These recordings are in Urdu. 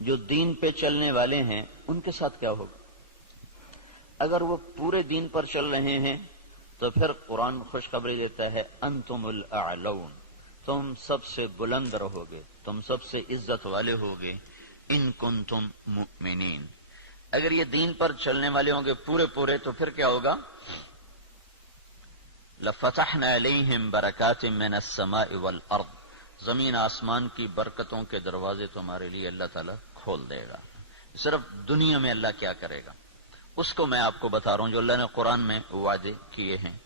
جو دین پہ چلنے والے ہیں ان کے ساتھ کیا ہوگا؟ اگر وہ پورے دین پر چل رہے ہیں تو پھر قرآن خوشخبری دیتا ہے انتم الاعلون، تم سب سے بلند رہو گے، تم سب سے عزت والے ہوگے، ان کنتم مؤمنین۔ اگر یہ دین پر چلنے والے ہوں گے پورے تو پھر کیا ہوگا؟ لفتحنا علیہم برکات من السماء والارض، زمین آسمان کی برکتوں کے دروازے تمہارے لیے اللہ تعالیٰ کھول دے گا۔ صرف دنیا میں اللہ کیا کرے گا اس کو میں آپ کو بتا رہا ہوں جو اللہ نے قرآن میں وعدے کیے ہیں۔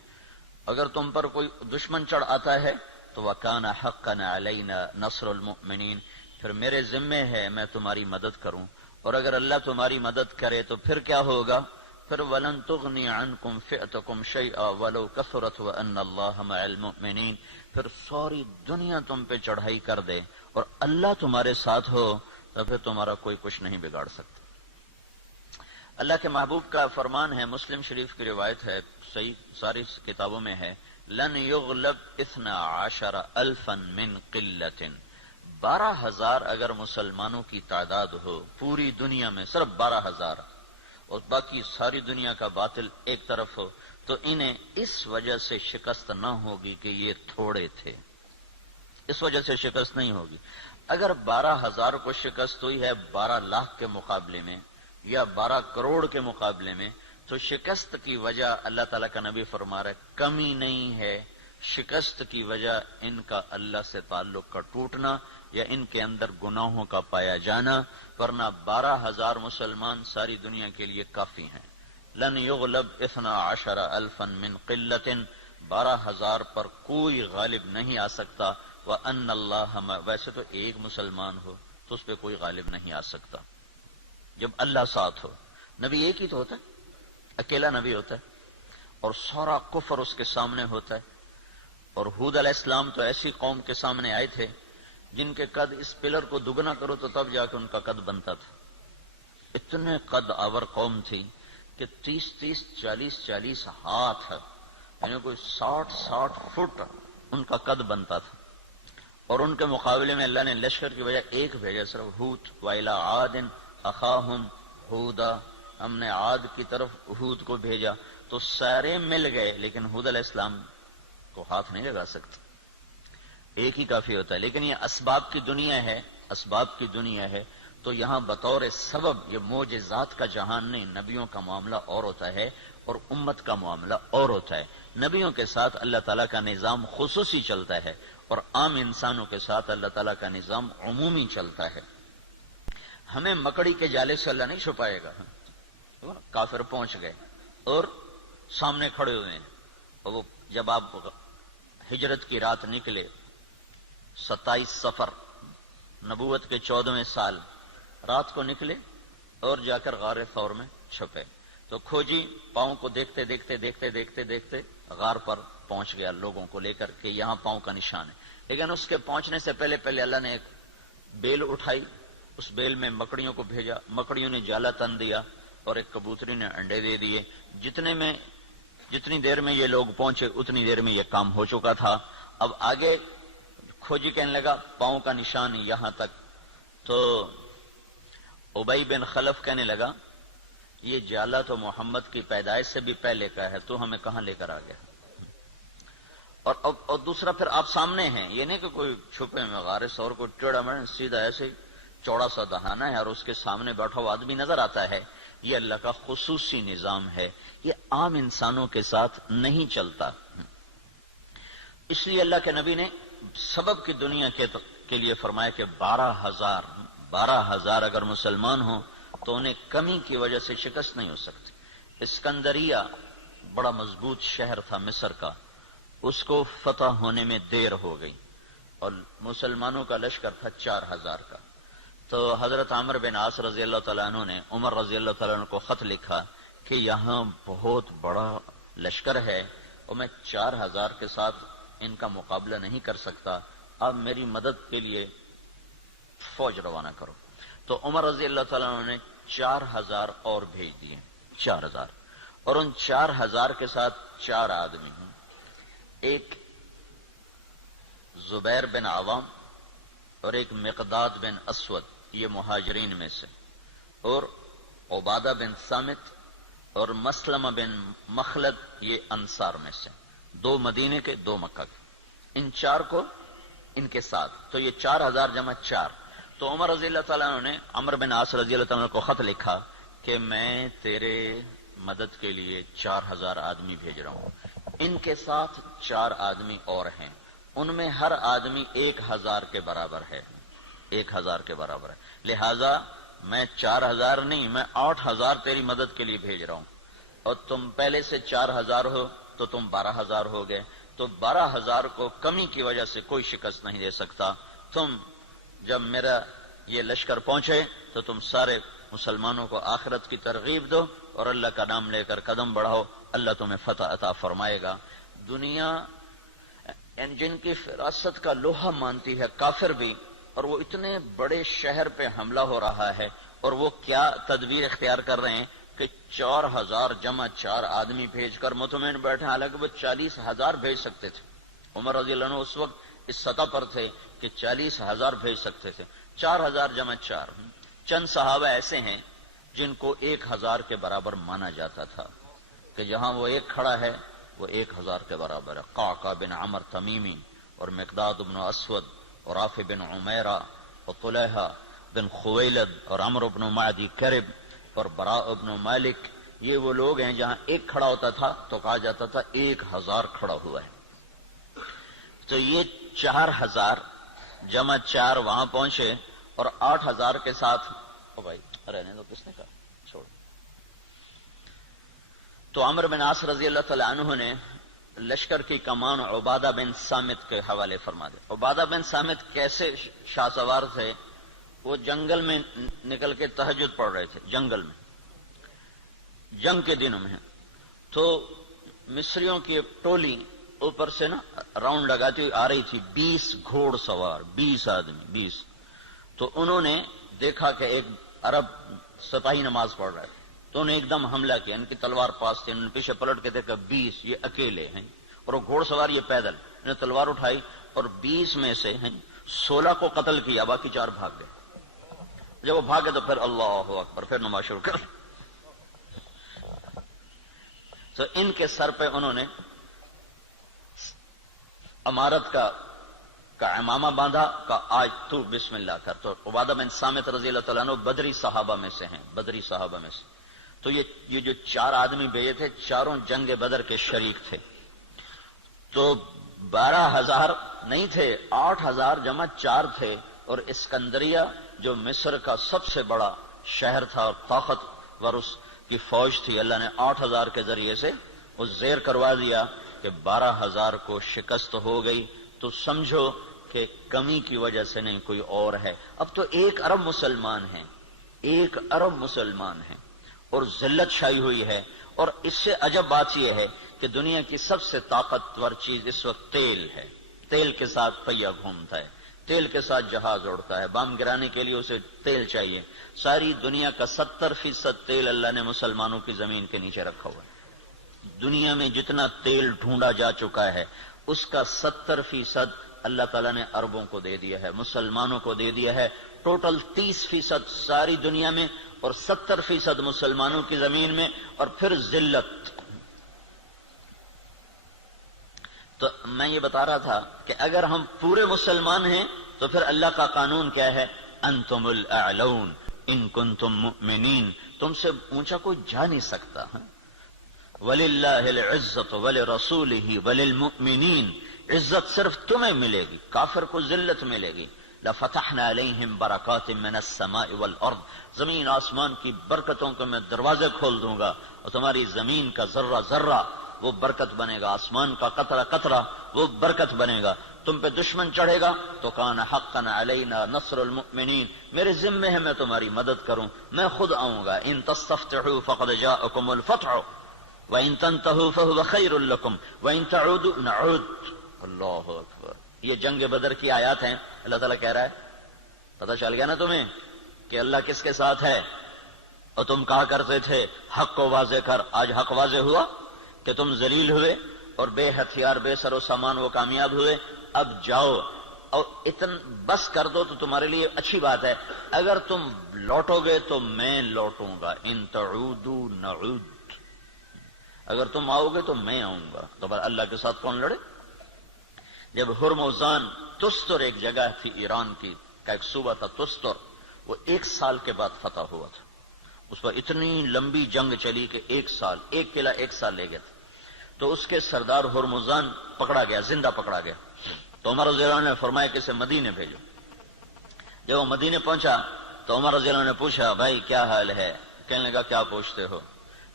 اگر تم پر کوئی دشمن چڑھ آتا ہے تو وَكَانَ حَقًّا عَلَيْنَا نَصْرُ الْمُؤْمِنِينَ، پھر میرے ذمے ہے میں تمہاری مدد کروں، اور اگر اللہ تمہاری مدد کرے تو پھر کیا ہوگا؟ پھر وَلَن تُغْنِيَ عَنْكُمْ فِئْتُكُمْ شَيْئًا وَلَوْ كَثُرَتْ وَأَنَّ اللَّهَ مَعَ الْمُؤْمِنِينَ، پھر ساری دنیا تم پہ چڑھائی کر دے اور اللہ تمہارے ساتھ ہو تو پھر تمہارا کوئی کچھ نہیں بگاڑ سکتا۔ اللہ کے محبوب کا فرمان ہے، مسلم شریف کی روایت ہے، صحیح ساری کتابوں میں ہے، لن یغلب 12,000 من قلت، 12,000 اگر مسلمانوں کی تعداد ہو پوری دنیا میں، صرف 12,000، اور باقی ساری دنیا کا باطل ایک طرف ہو، تو انہیں اس وجہ سے شکست نہ ہوگی کہ یہ تھوڑے تھے، اس وجہ سے شکست نہیں ہوگی۔ اگر 12,000 کو شکست ہوئی ہے 12 لاکھ کے مقابلے میں یا 12 کروڑ کے مقابلے میں، تو شکست کی وجہ اللہ تعالیٰ کا نبی فرما رہا ہے کمی نہیں ہے، شکست کی وجہ ان کا اللہ سے تعلق کا ٹوٹنا یا ان کے اندر گناہوں کا پایا جانا، ورنہ 12,000 مسلمان ساری دنیا کے لیے کافی ہیں۔ لن یغلب 12,000 من قلت، 12,000 پر کوئی غالب نہیں آ سکتا، وَأَنَّ اللَّهَ، ویسے تو ایک مسلمان ہو تو اس پہ کوئی غالب نہیں آ سکتا جب اللہ ساتھ ہو۔ نبی ایک ہی تو ہوتا ہے، اکیلا نبی ہوتا ہے، اور سارا کفر اس کے سامنے ہوتا ہے۔ اور ہود علیہ السلام تو ایسی قوم کے سامنے آئے تھے جن کے قد اس پلر کو دگنا کرو تو تب جا کے ان کا قد بنتا تھا، اتنے قد آور قوم تھی کہ 30 40 ہاتھ، یعنی کوئی 60 فٹ ان کا قد بنتا تھا، اور ان کے مقابلے میں اللہ نے لشکر کی وجہ ایک بھیجا، صرف ہود، وَإِلَىٰ عَادٍ أَخَاهُمْ هُودًا، ہم نے عاد کی طرف ہود کو بھیجا، تو سارے مل گئے لیکن ہود علیہ السلام کو ہاتھ نہیں لگا سکتے، ایک ہی کافی ہوتا ہے۔ لیکن یہ اسباب کی دنیا ہے، اسباب کی دنیا ہے، تو یہاں بطور سبب یہ معجزات کا جہان نہیں، نبیوں کا معاملہ اور ہوتا ہے اور امت کا معاملہ اور ہوتا ہے۔ نبیوں کے ساتھ اللہ تعالیٰ کا نظام خصوصی چلتا ہے اور عام انسانوں کے ساتھ اللہ تعالیٰ کا نظام عمومی چلتا ہے۔ ہمیں مکڑی کے جالے سے اللہ نہیں چھپائے گا۔ کافر پہنچ گئے اور سامنے کھڑے ہوئے ہیں، اور وہ جب آپ ہجرت کی رات نکلے 27 صفر نبوت کے 14ویں سال، رات کو نکلے اور جا کر غار ثور میں چھپے، تو کھوجی پاؤں کو دیکھتے دیکھتے غار پر پہنچ گیا لوگوں کو لے کر کہ یہاں پاؤں کا نشان ہے، لیکن اس کے پہنچنے سے پہلے اللہ نے ایک بیل اٹھائی، اس بیل میں مکڑیوں کو بھیجا، مکڑیوں نے جالا تن دیا اور ایک کبوتری نے انڈے دے دیے، جتنی دیر میں یہ لوگ پہنچے اتنی دیر میں یہ کام ہو چکا تھا۔ اب آگے کھوجی کہنے لگا پاؤں کا نشان یہاں تک، تو ابی بن خلف کہنے لگا یہ جالا تو محمد کی پیدائش سے بھی پہلے کا ہے، تو ہمیں کہاں لے کر آ گیا؟ اور دوسرا پھر آپ سامنے ہیں، یہ نہیں کہ کوئی چھپے میں غار ثور کو ٹیڑھا میں سیدھا ایسے چوڑا سا دہانا ہے اور اس کے سامنے بیٹھا ہوا آدمی نظر آتا ہے، یہ اللہ کا خصوصی نظام ہے، یہ عام انسانوں کے ساتھ نہیں چلتا۔ اس لیے اللہ کے نبی نے سبب کی دنیا کے لیے فرمایا کہ 12,000 اگر مسلمان ہوں تو انہیں کمی کی وجہ سے شکست نہیں ہو سکتی۔ اسکندریہ بڑا مضبوط شہر تھا مصر کا، اس کو فتح ہونے میں دیر ہو گئی اور مسلمانوں کا لشکر تھا 4,000 کا، تو حضرت عمرو بن عاص رضی اللہ تعالیٰ عنہ نے عمر رضی اللہ تعالیٰ عنہ کو خط لکھا کہ یہاں بہت بڑا لشکر ہے اور میں 4,000 کے ساتھ ان کا مقابلہ نہیں کر سکتا، آپ میری مدد کے لیے فوج روانہ کرو۔ تو عمر رضی اللہ تعالیٰ عنہ نے 4,000 اور بھیج دیے، 4,000، اور ان 4,000 کے ساتھ 4 آدمی ہیں، ایک زبیر بن عوام اور ایک مقداد بن اسود، یہ مہاجرین میں سے، اور عبادہ بن صامت اور مسلمہ بن مخلد یہ انصار میں سے، 2 مدینے کے 2 مکہ کے، ان 4 کو ان کے ساتھ، تو یہ 4000 جمع 4۔ تو عمر رضی اللہ تعالیٰ عنہ نے عمرو بن عاص رضی اللہ تعالیٰ عنہ کو خط لکھا کہ میں تیرے مدد کے لیے 4000 آدمی بھیج رہا ہوں، ان کے ساتھ 4 آدمی اور ہیں، ان میں ہر آدمی 1000 کے برابر ہے، 1000 کے برابر ہے، لہذا میں 4000 نہیں، میں 8000 تیری مدد کے لیے بھیج رہا ہوں، اور تم پہلے سے 4000 ہو تو تم 12000 ہو گئے، تو 12000 کو کمی کی وجہ سے کوئی شکست نہیں دے سکتا۔ تم جب میرا یہ لشکر پہنچے تو تم سارے مسلمانوں کو آخرت کی ترغیب دو اور اللہ کا نام لے کر قدم بڑھاؤ، اللہ تمہیں فتح عطا فرمائے گا۔ دنیا جن کی فراست کا لوہا مانتی ہے کافر بھی، اور وہ اتنے بڑے شہر پہ حملہ ہو رہا ہے، اور وہ کیا تدبیر اختیار کر رہے ہیں کہ 4000 جمع 4 آدمی بھیج کر مطمئن بیٹھے، حالانکہ وہ 40000 بھیج سکتے تھے۔ عمر رضی اللہ عنہ اس وقت اس سطح پر تھے کہ 40000 بھیج سکتے تھے، 4000 جمع 4۔ چند صحابہ ایسے ہیں جن کو 1000 کے برابر مانا جاتا تھا کہ جہاں وہ ایک کھڑا ہے وہ 1000 کے برابر ہے۔ قعقاع بن عمر تمیمی اور مقداد بن اسود اور رافع بن عمیرہ اور طلحہ بن خویلد اور عمرو بن معدی کرب اور براء بن مالک، یہ وہ لوگ ہیں جہاں ایک کھڑا ہوتا تھا تو کہا جاتا تھا 1000 کھڑا ہوا ہے۔ تو یہ 4000 جمع 4 وہاں پہنچے، اور 8000 کے ساتھ بھائی رہنے دو، کس نے کہا چھوڑ۔ تو عمرو بن عاص رضی اللہ تعالی عنہ نے لشکر کی کمان عبادہ بن صامت کے حوالے فرما دے۔ عبادہ بن صامت کیسے شاہ سوار تھے؟ وہ جنگل میں نکل کے تہجد پڑھ رہے تھے، جنگل میں، جنگ کے دنوں میں، تو مصریوں کی ایک ٹولی اوپر سے نا راؤنڈ لگاتی ہوئی آ رہی تھی، 20 گھوڑ سوار، 20 آدمی، 20۔ تو انہوں نے دیکھا کہ ایک عرب سپاہی نماز پڑھ رہا ہے، تو انہوں نے ایک دم حملہ کیا، ان کی تلوار پاس تھی، انہوں نے پیچھے پلٹ کے دیکھا 20 یہ اکیلے ہیں، اور وہ گھوڑ سوار یہ پیدل، انہوں نے تلوار اٹھائی اور 20 میں سے 16 کو قتل کیا، باقی 4 بھاگ گئے۔ جب وہ بھاگے تو پھر اللہ اکبر، پھر نماز شروع کر۔ تو ان کے سر پہ انہوں نے امارت کا امامہ باندھا کہ آج تو بسم اللہ کر۔ تو عبادہ بن صامت رضی اللہ تعالیٰ عنہ بدری صحابہ میں سے ہیں، بدری صحابہ میں سے۔ تو یہ جو 4 آدمی بھیجے تھے، چاروں جنگ بدر کے شریک تھے۔ تو 12000 نہیں تھے، 8000 جمع 4 تھے، اور اسکندریہ جو مصر کا سب سے بڑا شہر تھا اور طاقتور اس کی فوج تھی، اللہ نے 8000 کے ذریعے سے وہ زیر کروا دیا کہ 12000 کو شکست ہو گئی۔ تو سمجھو کہ کمی کی وجہ سے نہیں، کوئی اور ہے۔ اب تو 1 ارب مسلمان ہیں، 1 ارب مسلمان ہیں، اور ذلت چھائی ہوئی ہے۔ اور اس سے عجب بات یہ ہے کہ دنیا کی سب سے طاقتور چیز اس وقت تیل ہے، تیل کے ساتھ پہیہ گھومتا ہے، تیل کے ساتھ جہاز اڑتا ہے، بم گرانے کے لیے اسے تیل چاہیے۔ ساری دنیا کا 70% تیل اللہ نے مسلمانوں کی زمین کے نیچے رکھا ہوا ہے۔ دنیا میں جتنا تیل ڈھونڈا جا چکا ہے اس کا 70% اللہ تعالیٰ نے عربوں کو دے دیا ہے، مسلمانوں کو دے دیا ہے۔ ٹوٹل 30% ساری دنیا میں اور 70% مسلمانوں کی زمین میں، اور پھر ذلت۔ تو میں یہ بتا رہا تھا کہ اگر ہم پورے مسلمان ہیں تو پھر اللہ کا قانون کیا ہے؟ انتم الاعلون ان کنتم مؤمنین، تم سے اونچا کوئی جا نہیں سکتا۔ وَلِلَّهِ الْعِزَّةُ وَلِرَسُولِهِ وَلِلْمُؤْمِنِينَ، عزت صرف تمہیں ملے گی، کافر کو ذلت ملے گی۔ لَفَتَحْنَا عَلَيْهِمْ بَرَكَاتٍ مِّنَ السَّمَاءِ وَالْأَرْضِ، زمین آسمان کی برکتوں کے میں دروازے کھول دوں گا، اور تمہاری زمین کا ذرہ ذرہ وہ برکت بنے گا، آسمان کا قطرہ قطرہ وہ برکت بنے گا۔ تم پہ دشمن چڑھے گا تو کان حقا علینا نصر المؤمنین، میرے ذمے ہے میں تمہاری مدد کروں، میں خود آؤں گا۔ ان تستفتحوا فقد جاءکم الفتح وَإِن تَنْتَهُوا فَهُوَ خَيْرٌ لَكُمْ وَإِن تَعُودُوا نَعُودْ۔ اللہ اکبر، یہ جنگ بدر کی آیات ہیں۔ اللہ تعالیٰ کہہ رہا ہے پتہ چل گیا نا تمہیں کہ اللہ کس کے ساتھ ہے؟ اور تم کہا کرتے تھے حق کو واضح کر، آج حق واضح ہوا کہ تم ذلیل ہوئے اور بے ہتھیار بے سر و سامان وہ کامیاب ہوئے۔ اب جاؤ بس کر دو تو تمہارے لیے اچھی بات ہے، اگر تم لوٹو گے تو میں لوٹوں گا، ان تعودوا نعود، اگر تم آؤ گے تو میں آؤں گا۔ تو اللہ کے ساتھ کون لڑے؟ جب ہرمزان، تستر ایک جگہ تھی ایران کی کا ایک صوبہ تھا تستر، وہ 1 سال کے بعد فتح ہوا تھا، اس پر اتنی لمبی جنگ چلی کہ 1 سال، ایک قلعہ 1 سال لے گیا تھا، تو اس کے سردار ہرمزان پکڑا گیا، زندہ پکڑا گیا، تو عمر رضی اللہ عنہ نے فرمایا کہ اسے مدینے بھیجو۔ جب وہ مدینے پہنچا تو عمر رضی اللہ عنہ نے پوچھا بھائی کیا حال ہے؟ کہنے لگا کیا پوچھتے ہو؟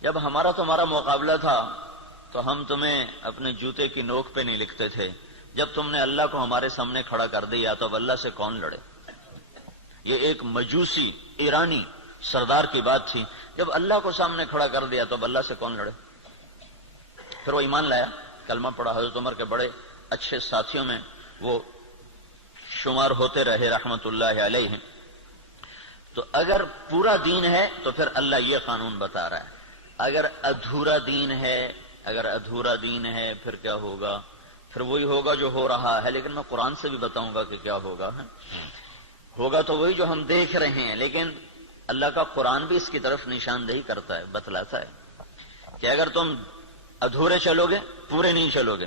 جب ہمارا تمہارا مقابلہ تھا تو ہم تمہیں اپنے جوتے کی نوک پہ نہیں لکھتے تھے، جب تم نے اللہ کو ہمارے سامنے کھڑا کر دیا تو اب اللہ سے کون لڑے؟ یہ ایک مجوسی ایرانی سردار کی بات تھی، جب اللہ کو سامنے کھڑا کر دیا تو اب اللہ سے کون لڑے؟ پھر وہ ایمان لایا، کلمہ پڑھا، حضرت عمر کے بڑے اچھے ساتھیوں میں وہ شمار ہوتے رہے رحمت اللہ علیہ۔ تو اگر پورا دین ہے تو پھر اللہ یہ قانون بتا رہا ہے، اگر ادھورا دین ہے پھر کیا ہوگا؟ پھر وہی ہوگا جو ہو رہا ہے، لیکن میں قرآن سے بھی بتاؤں گا کہ کیا ہوگا۔ ہوگا تو وہی جو ہم دیکھ رہے ہیں، لیکن اللہ کا قرآن بھی اس کی طرف نشاندہی کرتا ہے، بتلاتا ہے کہ اگر تم ادھورے چلو گے، پورے نہیں چلو گے۔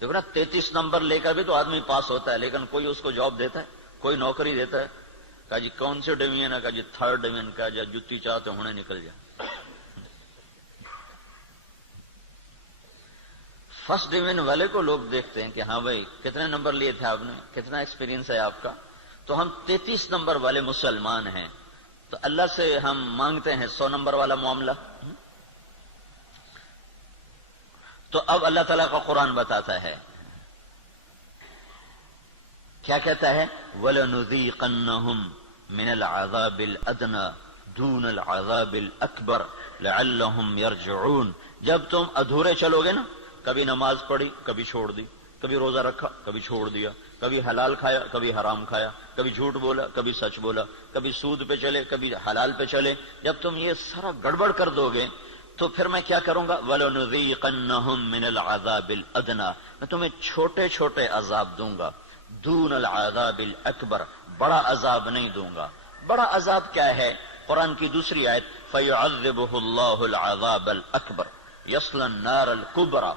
دیکھو نا 33 نمبر لے کر بھی تو آدمی پاس ہوتا ہے، لیکن کوئی اس کو جاب دیتا ہے، کوئی نوکری دیتا ہے، کہا جی کون سے ڈویژن ہے؟ کہا جی 3rd ڈویژن کا، جا جتی چاہتے ہونے نکل جا۔ 1st ڈویژن والے کو لوگ دیکھتے ہیں کہ ہاں بھائی کتنے نمبر لیے تھے آپ نے، کتنا ایکسپیرینس ہے آپ کا، تو ہم 33 نمبر والے مسلمان ہیں، تو اللہ سے ہم مانگتے ہیں 100 نمبر والا معاملہ۔ تو اب اللہ تعالیٰ کا قرآن بتاتا ہے، کیا کہتا ہے؟ وَلَنُذِيقَنَّهُمْ مِنَ الْعَذَابِ الْأَدْنَى دُونَ الْعَذَابِ الْأَكْبَرِ لَعَلَّهُمْ يَرْجِعُونَ۔ جب تم ادھورے چلو گے نا، کبھی نماز پڑھی کبھی چھوڑ دی، کبھی روزہ رکھا کبھی چھوڑ دیا، کبھی حلال کھایا کبھی حرام کھایا، کبھی جھوٹ بولا کبھی سچ بولا، کبھی سود پہ چلے کبھی حلال پہ چلے، جب تم یہ سارا گڑبڑ کر دو گے تو پھر میں کیا کروں گا؟ وَلَنُذِيقَنَّهُمْ مِنَ الْعَذَابِ الْأَدْنَى، میں تمہیں چھوٹے چھوٹے عذاب دوں گا، دون العذاب الاکبر، بڑا عذاب نہیں دوں گا۔ بڑا عذاب کیا ہے؟ قرآن کی دوسری آیت فَيُعَذِّبُهُ اللَّهُ الْعَذَابَ الْأَكْبَرَ يَصْلَى النَّارَ الْكُبْرَى،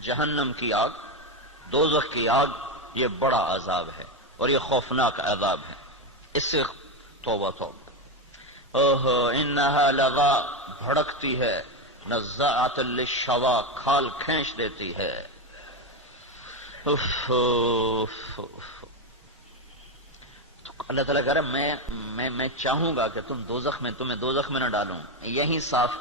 جہنم کی آگ، دوزخ کی آگ، یہ بڑا عذاب ہے اور یہ خوفناک عذاب ہے، اس سے توبہ توبہ۔ اوہو انہا لغا، بھڑکتی ہے، نزاعۃ للشوا، کھال کھینچ دیتی ہے۔ اللہ تعالیٰ کہہ رہا ہے میں چاہوں گا کہ تمہیں دوزخ میں نہ ڈالوں، یہیں صاف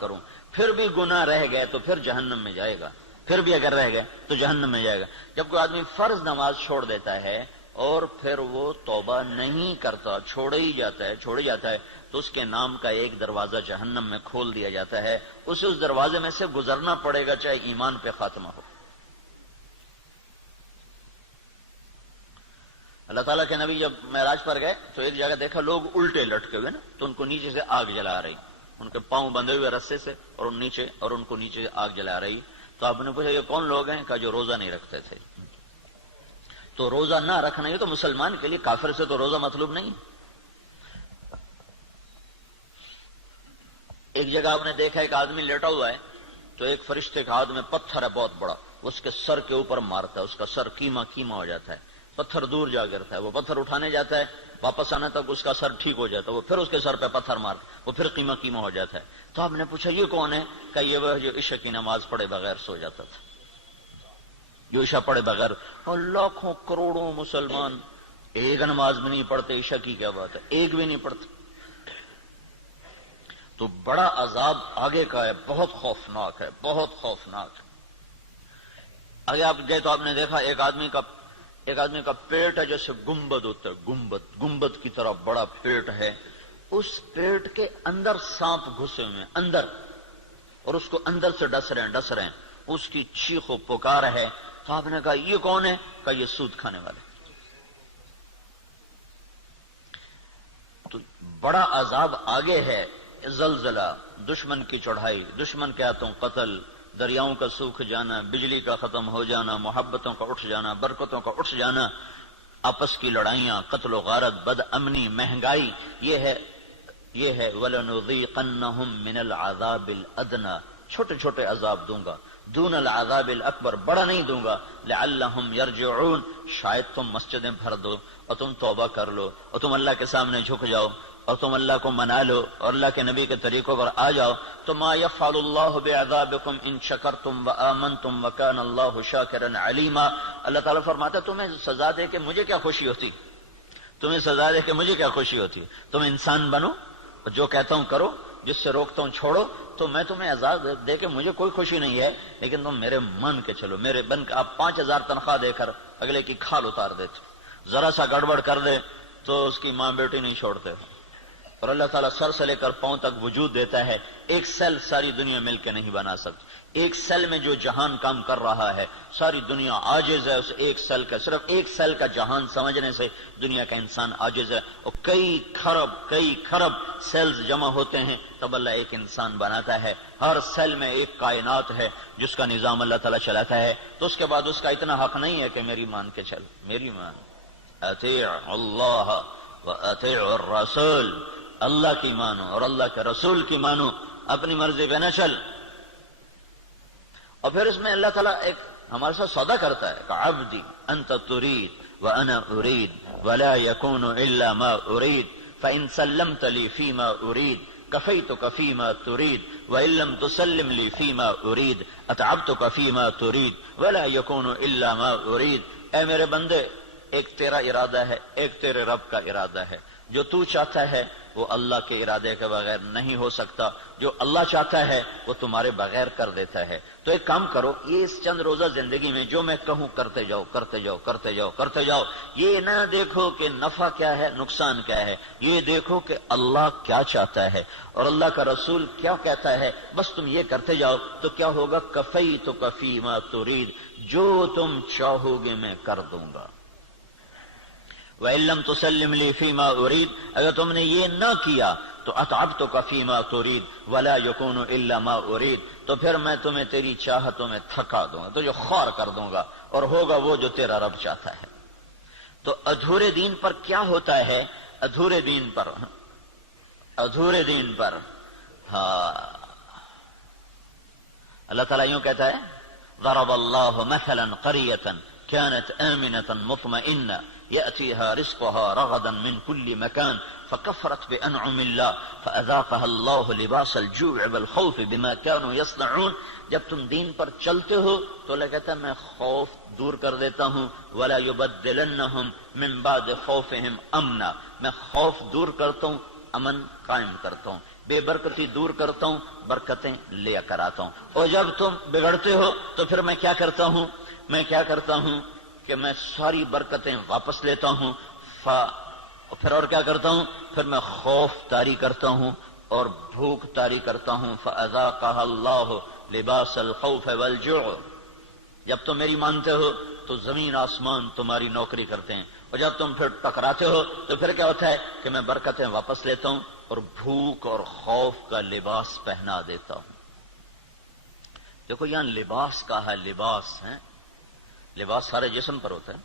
کروں، پھر بھی گناہ رہ گئے تو پھر جہنم میں جائے گا، پھر بھی اگر رہ گئے تو جہنم میں جائے گا۔ جب کوئی آدمی فرض نماز چھوڑ دیتا ہے اور پھر وہ توبہ نہیں کرتا، چھوڑی جاتا ہے تو اس کے نام کا ایک دروازہ جہنم میں کھول دیا جاتا ہے، اسے اس دروازے میں سے گزرنا پڑے گا چاہے ایمان پہ خاتمہ ہو۔ اللہ تعالیٰ کے نبی جب معراج پر گئے تو ایک جگہ دیکھا لوگ الٹے لٹکے ہوئے نا، تو ان کو نیچے سے آگ جلا رہی، ان کے پاؤں بندھے ہوئے رسے سے اور ان کو نیچے آگ جلا رہی۔ تو آپ نے پوچھا یہ کون لوگ ہیں؟ کہا جو روزہ نہیں رکھتے تھے۔ تو روزہ نہ رکھنا یہ تو مسلمان کے لیے، کافر سے تو روزہ مطلوب نہیں۔ ایک جگہ آپ نے دیکھا ایک آدمی لیٹا ہوا ہے تو ایک فرشتے کا ہاتھ میں پتھر ہے بہت بڑا، اس کے سر کے اوپر مارتا ہے، اس کا سر کیما ہو جاتا ہے، پتھر دور جا گرتا ہے، وہ پتھر اٹھانے جاتا ہے، واپس آنے تک اس کا سر ٹھیک ہو جاتا ہے، وہ پھر اس کے سر پہ پتھر مارتا ہے، وہ پھر کیما ہو جاتا ہے۔ تو آپ نے پوچھا یہ کون ہے؟ کہ یہ وہ جو عشاء کی نماز پڑھے بغیر سو جاتا تھا، جو عشاء پڑھے بغیر، اور لاکھوں کروڑوں مسلمان ایک نماز بھی نہیں پڑھتے، عشاء کی کیا بات ہے، ایک بھی نہیں پڑھتے۔ تو بڑا عذاب آگے کا ہے، بہت خوفناک ہے، بہت خوفناک ہے۔ آگے آپ گئے تو آپ نے دیکھا ایک آدمی کا پیٹ ہے جیسے گنبد ہوتا ہے، گنبد کی طرح بڑا پیٹ ہے، اس پیٹ کے اندر سانپ گھسے ہوئے ہیں اندر، اور اس کو اندر سے ڈس رہے ہیں، اس کی چیخ و پکار ہے۔ تو آپ نے کہا یہ کون ہے؟ کہا یہ سود کھانے والے۔ تو بڑا عذاب آگے ہے، زلزلہ، دشمن کی چڑھائی، دشمن کے ہاتھوں قتل، دریاؤں کا سوکھ جانا، بجلی کا ختم ہو جانا، محبتوں کا اٹھ جانا، برکتوں کا اٹھ جانا، آپس کی لڑائیاں، قتل و غارت، بد امنی، مہنگائی، یہ ہے وَلَنُذِيقَنَّهُم مِّنَ الْعَذَابِ الْأَدْنَىٰ، چھوٹے چھوٹے عذاب دوں گا، دون العذاب الاکبر، بڑا نہیں دوں گا، لعلہم یرجعون، شاید تم مسجدیں بھر دو اور تم توبہ کر لو اور تم اللہ کے سامنے جھک جاؤ اور تم اللہ کو منا لو اور اللہ کے نبی کے طریقوں پر آ جاؤ تو ما یفعل اللہ بعذابکم ان شکرتم وآمنتم وکان اللہ شاکرا علیما۔ اللہ تعالیٰ فرماتا ہے تمہیں سزا دے کے مجھے کیا خوشی ہوتی، تمہیں سزا دے کے مجھے کیا خوشی ہوتی، تم انسان بنو، جو کہتا ہوں کرو، جس سے روکتا ہوں چھوڑو، تو میں تمہیں عذاب دے کے مجھے کوئی خوشی نہیں ہے، لیکن تم میرے مان کے چلو، میرے بن کے۔ آپ 5000 تنخواہ دے کر اگلے کی کھال اتار دیتے، ذرا سا گڑبڑ کر دے تو اس کی ماں بیٹی نہیں چھوڑتے، اور اللہ تعالیٰ سر سے لے کر پاؤں تک وجود دیتا ہے، ایک سیل ساری دنیا مل کے نہیں بنا سکتی، ایک سیل میں جو جہان کام کر رہا ہے ساری دنیا عاجز ہے اس ایک سیل کا، صرف ایک سیل کا جہان سمجھنے سے دنیا کا انسان عاجز ہے، اور کئی کھرب سیلز جمع ہوتے ہیں تب اللہ ایک انسان بناتا ہے، ہر سیل میں ایک کائنات ہے جس کا نظام اللہ تعالیٰ چلاتا ہے، تو اس کے بعد اس کا اتنا حق نہیں ہے کہ میری مان کے چل، میری مان، اطیع اللہ و اطیع الرسول، اللہ کی مانو اور اللہ کے رسول کی مانو، اپنی مرضی پہ نہ چل۔ اور پھر اس میں اللہ تعالیٰ ایک ہمارے ساتھ سودا کرتا ہے کہ عبدی انت ترید وانا ارید ولا يكون الا ما ارید فان سلمت لي فيما ارید كفيتك فيما تريد وان لم تسلم لي فيما ارید اتعبتك فيما تريد ولا يكون الا ما ارید۔ اے میرے بندے، ایک تیرا ارادہ ہے، ایک تیرے رب کا ارادہ ہے، جو تو چاہتا ہے وہ اللہ کے ارادے کے بغیر نہیں ہو سکتا، جو اللہ چاہتا ہے وہ تمہارے بغیر کر دیتا ہے۔ تو ایک کام کرو، یہ اس چند روزہ زندگی میں جو میں کہوں کرتے جاؤ کرتے جاؤ کرتے جاؤ کرتے جاؤ، یہ نہ دیکھو کہ نفع کیا ہے نقصان کیا ہے، یہ دیکھو کہ اللہ کیا چاہتا ہے اور اللہ کا رسول کیا کہتا ہے، بس تم یہ کرتے جاؤ تو کیا ہوگا، کفیتک فیما ترید، جو تم چاہو گے میں کر دوں گا۔ وَإِن لَّمْ تُسَلِّمْ لِي فِيمَا أُرِيدُ، اگر تم نے یہ نہ کیا تو أَتْعَبْتُكَ فِيمَا تُرِيدُ وَلَا يَكُونُ إِلَّا مَا أُرِيدُ، تو پھر میں تمہیں تیری چاہتوں میں تھکا دوں گا، تو جو خوار کر دوں گا اور ہوگا وہ جو تیرا رب چاہتا ہے۔ تو ادھورے دین پر کیا ہوتا ہے، ادھورے دین پر ہاں اللہ تعالیٰ یوں کہتا ہے ضرب اللہ مثلا قریة كانت آمنة مطمئنة يأتيها رزقها رغدا من كل مكان فكفرت بأنعم الله فأذاقها الله لباس الجوع والخوف بما كانوا يصنعون۔ جب تم دین پر چلتے ہو تو اللہ کہتا ہے میں خوف دور کر دیتا ہوں، ولا يبدلنهم من بعد خوفهم امنا، میں خوف دور کرتا ہوں، امن قائم کرتا ہوں، بے برکتی دور کرتا ہوں، برکتیں لے کر آتا ہوں۔ اور جب تم بگڑتے ہو تو پھر میں کیا کرتا ہوں کہ میں ساری برکتیں واپس لیتا ہوں، پھر اور کیا کرتا ہوں، پھر میں خوف طاری کرتا ہوں اور بھوک طاری کرتا ہوں۔ فَأَذَاقَهَا اللَّهُ لِبَاسَ الْخَوْفِ وَالْجُوعِ، جب تم میری مانتے ہو تو زمین آسمان تمہاری نوکری کرتے ہیں، اور جب تم پھر ٹکراتے ہو تو پھر کیا ہوتا ہے کہ میں برکتیں واپس لیتا ہوں اور بھوک اور خوف کا لباس پہنا دیتا ہوں۔ دیکھو یہاں لباس کا ہے، لباس ہے، لباس سارے جسم پر ہوتا ہے،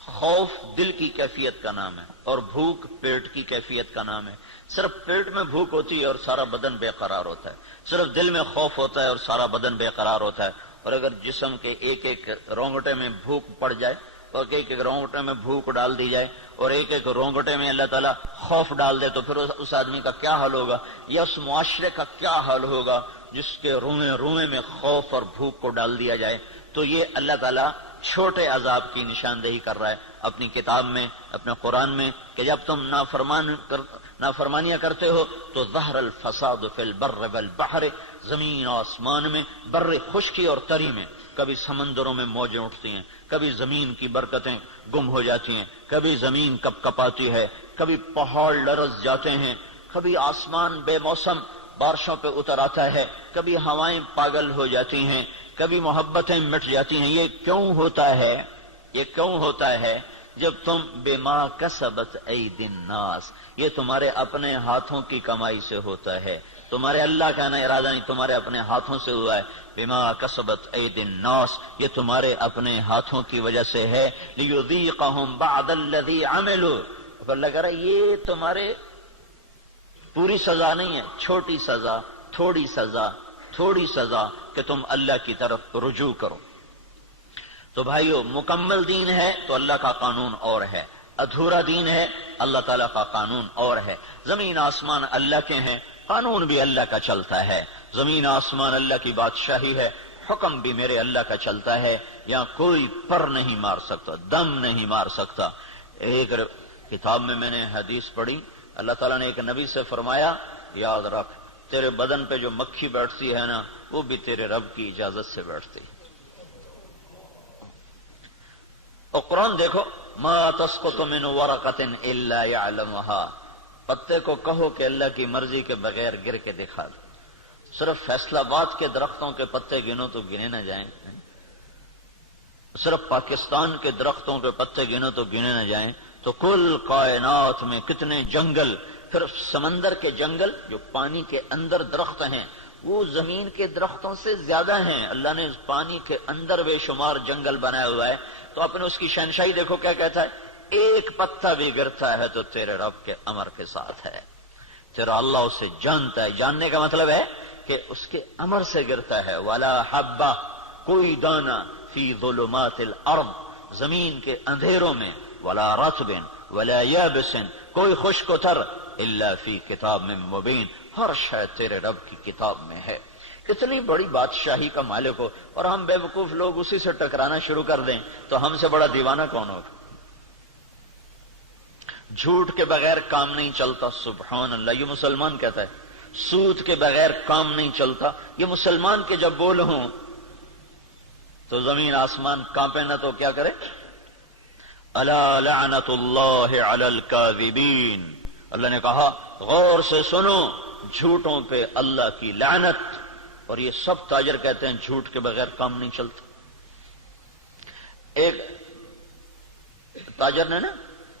خوف دل کی کیفیت کا نام ہے اور بھوک پیٹ کی کیفیت کا نام ہے۔ صرف پیٹ میں بھوک ہوتی ہے اور سارا بدن بے قرار ہوتا ہے، صرف دل میں خوف ہوتا ہے اور سارا بدن بے قرار ہوتا ہے۔ اور اگر جسم کے ایک ایک رونگٹے میں بھوک پڑ جائے اور ایک ایک رونگٹے میں بھوک ڈال دی جائے اور ایک ایک رونگٹے میں اللہ تعالیٰ خوف ڈال دے تو پھر اس آدمی کا کیا حال ہوگا، یا اس معاشرے کا کیا حال ہوگا جس کے روئے میں خوف اور بھوک کو ڈال دیا جائے۔ تو یہ اللہ تعالیٰ چھوٹے عذاب کی نشاندہی کر رہا ہے اپنی کتاب میں، اپنے قرآن میں، کہ جب تم نافرمانیاں کرتے ہو تو ظہر الفساد فی البر والبحر، زمین و آسمان میں، بر خشکی اور تری میں، کبھی سمندروں میں موجیں اٹھتی ہیں، کبھی زمین کی برکتیں گم ہو جاتی ہیں، کبھی زمین کپ کپاتی ہے، کبھی پہاڑ لرز جاتے ہیں، کبھی آسمان بے موسم بارشوں پہ اتر آتا ہے، کبھی ہوائیں پاگل ہو جاتی ہیں، کبھی محبتیں مٹ جاتی ہیں۔ یہ کیوں ہوتا ہے جب تم بما کسبت ایدی الناس، یہ تمہارے اپنے ہاتھوں کی کمائی سے ہوتا ہے، تمہارے اللہ کا نہ ارادہ نہیں، تمہارے اپنے ہاتھوں سے ہوا ہے. بما کسبت ایدی الناس، یہ تمہارے اپنے ہاتھوں کی وجہ سے ہے. لیذیقہم بعد الذی عملوا، اللہ کہہ رہا ہے یہ تمہارے پوری سزا نہیں ہے، چھوٹی سزا، تھوڑی سزا، تھوڑی سزا کہ تم اللہ کی طرف رجوع کرو. تو بھائیو، مکمل دین ہے تو اللہ کا قانون اور ہے، ادھورا دین ہے اللہ تعالیٰ کا قانون اور ہے. زمین آسمان اللہ کے ہیں، قانون بھی اللہ کا چلتا ہے. زمین آسمان اللہ کی بادشاہی ہے، حکم بھی میرے اللہ کا چلتا ہے. یہاں کوئی پر نہیں مار سکتا، دم نہیں مار سکتا. ایک کتاب میں نے حدیث پڑھی، اللہ تعالیٰ نے ایک نبی سے فرمایا یاد رکھ تیرے بدن پہ جو مکھی بیٹھتی ہے نا وہ بھی تیرے رب کی اجازت سے بیٹھتی. اور قرآن دیکھو، ما تسقط من ورقۃ الا يعلمها، پتے کو کہو کہ اللہ کی مرضی کے بغیر گر کے دکھا دو. صرف فیصلہ آباد کے درختوں کے پتے گنو تو گنے نہ جائیں، صرف پاکستان کے درختوں کے پتے گنو تو گنے نہ جائیں. تو کل کائنات میں کتنے جنگل، پھر سمندر کے جنگل جو پانی کے اندر درخت ہیں وہ زمین کے درختوں سے زیادہ ہیں. اللہ نے پانی کے اندر بے شمار جنگل بنایا ہوا ہے. تو آپ نے اس کی شہنشاہی دیکھو کیا کہتا ہے، ایک پتا بھی گرتا ہے تو تیرے رب کے امر کے ساتھ ہے. تیرا اللہ اسے جانتا ہے. جاننے کا مطلب ہے کہ اس کے امر سے گرتا ہے. ولا حبہ، کوئی دانہ، فی ظلمات الارض، زمین کے اندھیروں میں، ولا رطب ولا یابس، کوئی خشک و تر، الا فی کتاب من مبین، ہر شے تیرے رب کی کتاب میں ہے. اتنی بڑی بادشاہی کا مالک ہو اور ہم بے وقوف لوگ اسی سے ٹکرانا شروع کر دیں تو ہم سے بڑا دیوانہ کون ہوگا. جھوٹ کے بغیر کام نہیں چلتا، سبحان اللہ، یہ مسلمان کہتا ہے. سود کے بغیر کام نہیں چلتا، یہ مسلمان کے جب بول ہوں تو زمین آسمان کانپے نہ تو کیا کرے. الا لعنت اللہ علی الکاذبین، اللہ نے کہا غور سے سنو، جھوٹوں پہ اللہ کی لعنت. اور یہ سب تاجر کہتے ہیں جھوٹ کے بغیر کام نہیں چلتا. ایک تاجر نے نا،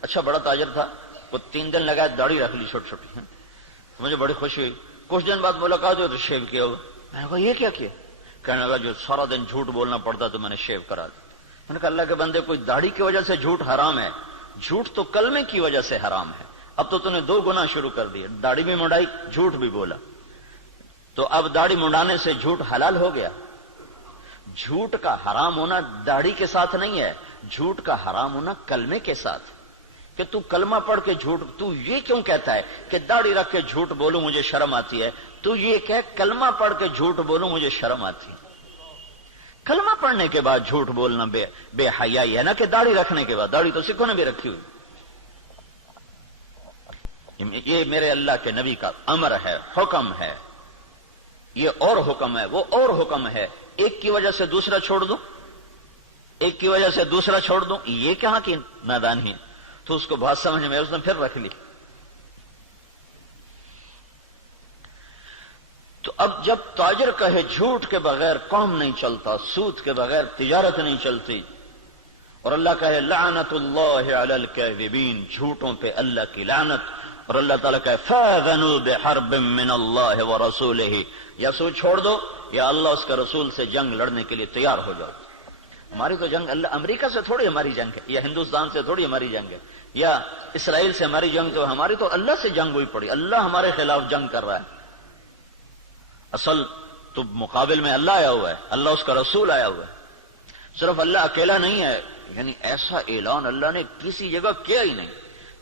اچھا بڑا تاجر تھا، وہ 3 دن لگا داڑھی رکھ لی چھوٹی چھوٹی. مجھے بڑی خوشی ہوئی. کچھ دن بعد ملاقات ہوئی تو شیو کیا ہوا. میں نے کہا یہ کیا کیا؟ کہنے لگا جو سارا دن جھوٹ بولنا پڑتا تو میں نے شیو کرا دیا. میں نے کہا اللہ کے بندے، کوئی داڑھی کی وجہ سے جھوٹ حرام ہے؟ جھوٹ تو کلمے کی وجہ سے حرام ہے. اب تو نے 2 گناہ شروع کر دیے، داڑھی بھی منڈائی، جھوٹ بھی بولا. تو اب داڑھی منڈانے سے جھوٹ حلال ہو گیا. جھوٹ کا حرام ہونا داڑھی کے ساتھ نہیں ہے، جھوٹ کا حرام ہونا کلمے کے ساتھ. کہ تو کلمہ پڑھ کے جھوٹ، تو یہ کیوں کہتا ہے کہ داڑھی رکھ کے جھوٹ بولوں مجھے شرم آتی ہے؟ تو یہ کہ کلمہ پڑھ کے جھوٹ بولوں مجھے شرم آتی ہے. کلمہ پڑھنے کے بعد جھوٹ بولنا بے حیائی ہے، نہ کہ داڑھی رکھنے کے بعد. داڑھی تو سکھوں نے بھی رکھی ہوئی. یہ میرے اللہ کے نبی کا امر ہے، حکم ہے. یہ اور حکم ہے، وہ اور حکم ہے. ایک کی وجہ سے دوسرا چھوڑ دوں، ایک کی وجہ سے دوسرا چھوڑ دوں، یہ کہاں کی نادانی ہے؟ تو اس کو بات سمجھ میں اس نے پھر رکھ لی. تو اب جب تاجر کہے جھوٹ کے بغیر کام نہیں چلتا، سود کے بغیر تجارت نہیں چلتی، اور اللہ کہے لعنت اللہ علی الکاذبین، جھوٹوں پہ اللہ کی لعنت، اور اللہ تعالیٰ کہے فاذنوا بحرب من اللہ ورسولہ، یا سود چھوڑ دو یا اللہ اس کے رسول سے جنگ لڑنے کے لیے تیار ہو جاؤ. ہماری تو جنگ اللہ، امریکہ سے تھوڑی ہماری جنگ ہے، یا ہندوستان سے تھوڑی ہماری جنگ ہے، یا اسرائیل سے ہماری جنگ. تو ہماری تو اللہ سے جنگ ہوئی پڑی، اللہ ہمارے خلاف جنگ کر رہا ہے. اصل تو مقابل میں اللہ آیا ہوا ہے، اللہ اس کا رسول آیا ہوا ہے. صرف اللہ اکیلا نہیں ہے، یعنی ایسا اعلان اللہ نے کسی جگہ کیا ہی نہیں.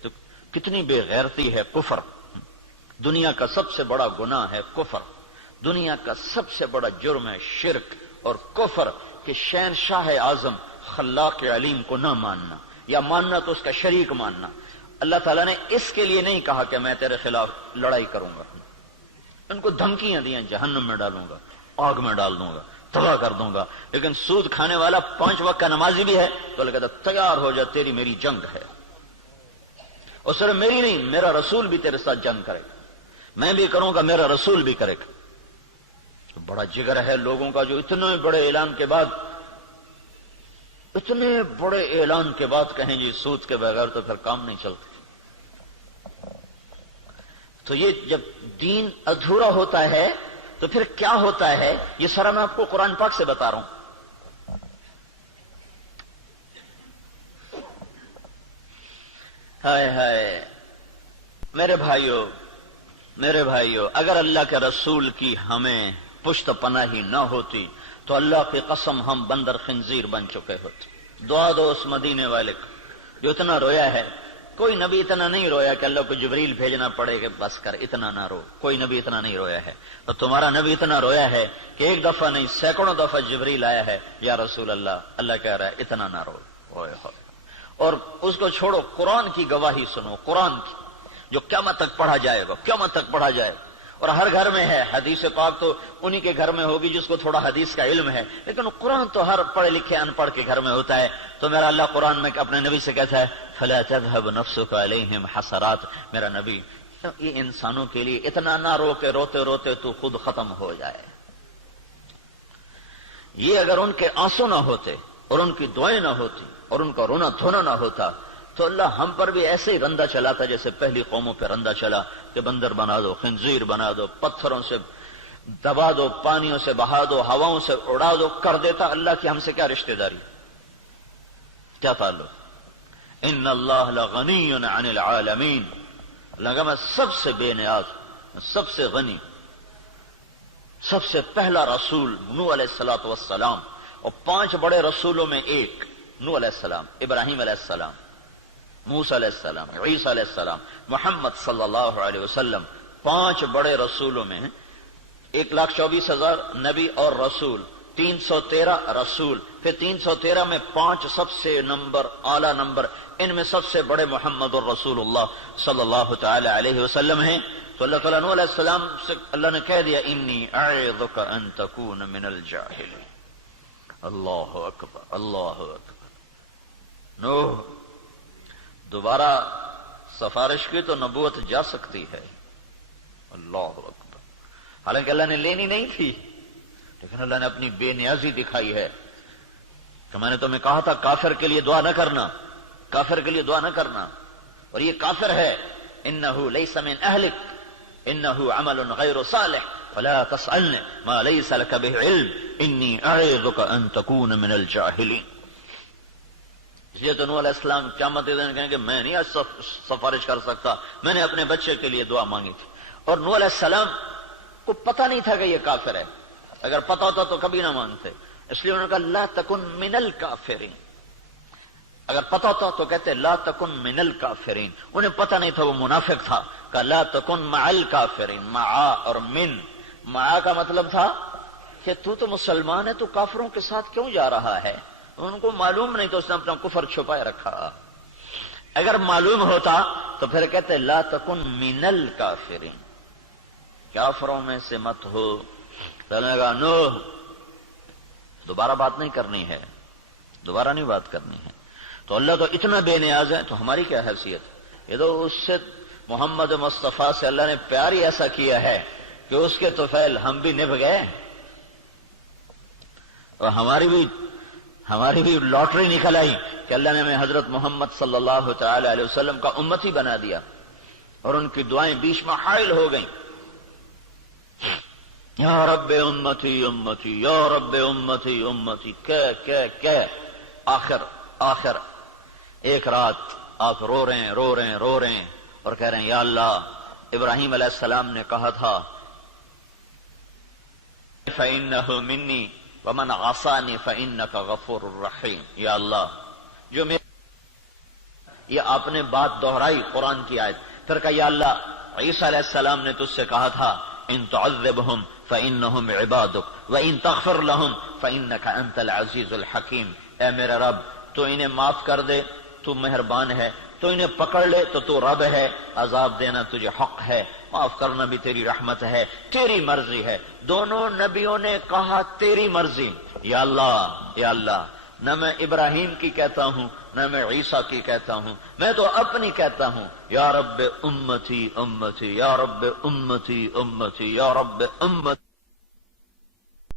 تو کتنی بے غیرتی ہے کفر. دنیا کا سب سے بڑا گناہ ہے کفر. دنیا کا سب سے بڑا جرم ہے شرک اور کفر، کہ شہنشاہ اعظم خلاق علیم کو نہ ماننا، یا ماننا تو اس کا شریک ماننا. اللہ تعالیٰ نے اس کے لیے نہیں کہا کہ میں تیرے خلاف لڑائی کروں گا. ان کو دھمکیاں دیں جہنم میں ڈالوں گا، آگ میں ڈال دوں گا، تباہ کر دوں گا. لیکن سود کھانے والا 5 وقت کا نمازی بھی ہے تو اللہ کہتا تیار ہو جا، تیری میری جنگ ہے. اور صرف میری نہیں، میرا رسول بھی تیرے ساتھ جنگ کرے گا. میں بھی کروں گا، میرا رسول بھی کرے گا. تو بڑا جگر ہے لوگوں کا جو اتنے بڑے اعلان کے بعد، اتنے بڑے اعلان کے بعد کہیں جی سود کے بغیر تو پھر کام نہیں چلتا. تو یہ جب دین ادھورا ہوتا ہے تو پھر کیا ہوتا ہے، یہ سارا میں آپ کو قرآن پاک سے بتا رہا ہوں۔ ہائے ہائے میرے بھائیو، اگر اللہ کے رسول کی ہمیں پشت پناہی نہ ہوتی تو اللہ کی قسم ہم بندر خنزیر بن چکے ہوتے۔ دعا دو اس مدینے والے کو جو اتنا رویا ہے۔ کوئی نبی اتنا نہیں رویا کہ اللہ کو جبریل بھیجنا پڑے کہ بس کر اتنا نہ رو، کوئی نبی اتنا نہیں رویا ہے، اور تمہارا نبی اتنا رویا ہے کہ ایک دفعہ نہیں سینکڑوں دفعہ جبریل آیا ہے، یا رسول اللہ، اللہ کہہ رہا ہے اتنا نہ رو۔ اور اس کو چھوڑو، قرآن کی گواہی سنو، قرآن کی جو قیامت تک پڑھا جائے گا، قیامت تک پڑھا جائے گا، اور ہر گھر میں ہے۔ حدیث پاک تو انہی کے گھر میں ہوگی جس کو تھوڑا حدیث کا علم ہے، لیکن قرآن تو ہر پڑھے لکھے ان پڑھ کے گھر میں ہوتا ہے۔ تو میرا اللہ قرآن میں اپنے نبی سے کہتا ہے فَلَا تَذْهَبْ نَفْسُكَ عَلَيْهِمْ حَسَرَاتٍ، میرا نبی یہ انسانوں کے لیے اتنا نہ رو کے روتے روتے تو خود ختم ہو جائے۔ یہ اگر ان کے آنسو نہ ہوتے اور ان کی دعائیں نہ ہوتی اور ان کا رونا دھونا نہ ہوتا تو اللہ ہم پر بھی ایسے ہی رندہ چلاتا جیسے پہلی قوموں پہ رندہ چلا کہ بندر بنا دو، خنزیر بنا دو، پتھروں سے دبا دو، پانیوں سے بہا دو، ہواؤں سے اڑا دو، کر دیتا۔ اللہ کی ہم سے کیا رشتہ داری، کیا تعلق؟ ان اللہ لغنی عن العالمین، اللہ کہ میں سب سے بے نیاز، سب سے غنی، سب سے پہلا رسول نوح علیہ الصلوۃ والسلام، اور 5 بڑے رسولوں میں ایک نوح علیہ السلام، ابراہیم علیہ السلام، موسیٰ علیہ السلام، عیسیٰ علیہ السلام، محمد صلی اللہ علیہ وسلم، 5 بڑے رسولوں میں 1,24,000 نبی اور رسول، 313 رسول، پھر 313 میں 5 سب سے نمبر اعلیٰ نمبر، ان میں سب سے بڑے محمد الرسول اللہ صلی اللہ تعالی علیہ وسلم ہیں۔ تو اللہ تعالیٰ نوح علیہ السلام سے اللہ نے کہہ دیا انی اعظک ان تکون من الجاہلین۔ اللہ اکبر، اللہ اکبر۔ نوح دوبارہ سفارش کی تو نبوت جا سکتی ہے، اللہ اکبر، حالانکہ اللہ نے لینی نہیں تھی، لیکن اللہ نے اپنی بے نیازی دکھائی ہے کہ میں نے تمہیں کہا تھا کافر کے لیے دعا نہ کرنا، کافر کے لیے دعا نہ کرنا، اور یہ کافر ہے، انہ لیس من اہلک انہ عمل غیر صالح فلا تسألنی ما لیس لک به علم انی اعظک ان تکون من الجاہلین۔ اس لیے تو نوح علیہ السلام قیامت کے دن کہیں کہ میں نہیں آج سفارش کر سکتا، میں نے اپنے بچے کے لیے دعا مانگی تھی، اور نوح علیہ السلام کو پتہ نہیں تھا کہ یہ کافر ہے، اگر پتہ ہوتا تو کبھی نہ مانگتے، اس لیے انہوں نے کہا لا تکن من الکافرین، اگر پتہ ہوتا تو کہتے لا تکن من الکافرین، انہیں پتہ نہیں تھا، وہ منافق تھا، کہ لا تکن مع الکافرین، مع اور من، مع کا مطلب تھا کہ تو مسلمان ہے تو کافروں کے ساتھ کیوں جا رہا ہے، ان کو معلوم نہیں تو اس نے اپنا کفر چھپائے رکھا، اگر معلوم ہوتا تو پھر کہتے لا تکن من الکافرین، کافروں میں سے مت ہو۔ کہا نوح دوبارہ بات نہیں کرنی ہے، دوبارہ نہیں بات کرنی ہے، تو اللہ تو اتنا بے نیاز ہے، تو ہماری کیا حیثیت؟ یہ تو اس سے محمد مصطفیٰ سے اللہ نے پیار ہی ایسا کیا ہے کہ اس کے طفیل ہم بھی نبھ گئے، اور ہماری بھی لاٹری نکل آئی کہ اللہ نے ہمیں حضرت محمد صلی اللہ تعالی علیہ وسلم کا امتی بنا دیا، اور ان کی دعائیں بیچ میں حائل ہو گئیں، یا رب امتی امتی، یا رب امتی امتی، آخر ایک رات آپ رو رہے ہیں اور کہہ رہے ہیں یا اللہ، ابراہیم علیہ السلام نے کہا تھا فَإِنَّهُ مِنِّي وَمَنْ عَصَانِي فَإِنَّكَ غَفُورٌ رَحِيمٌ، یا اللہ جو یہ آپ نے بات دہرائی قرآن کی آیت، پھر کہا یا اللہ عیسیٰ علیہ السلام نے تجھ سے کہا تھا ان تعذبهم فإنهم عبادك وإن تغفر لهم فإنك أنت العزيز الحكيم، اے میرا رب تو انہیں معاف کر دے، تو مہربان ہے، تو انہیں پکڑ لے تو رب ہے، عذاب دینا تجھے حق ہے، معاف کرنا بھی تیری رحمت ہے، تیری مرضی ہے۔ دونوں نبیوں نے کہا تیری مرضی، یا اللہ نہ میں ابراہیم کی کہتا ہوں نہ میں عیسیٰ کی کہتا ہوں، میں تو اپنی کہتا ہوں، یا رب امتی امتی، یا رب امتی امتی، یا رب امتی۔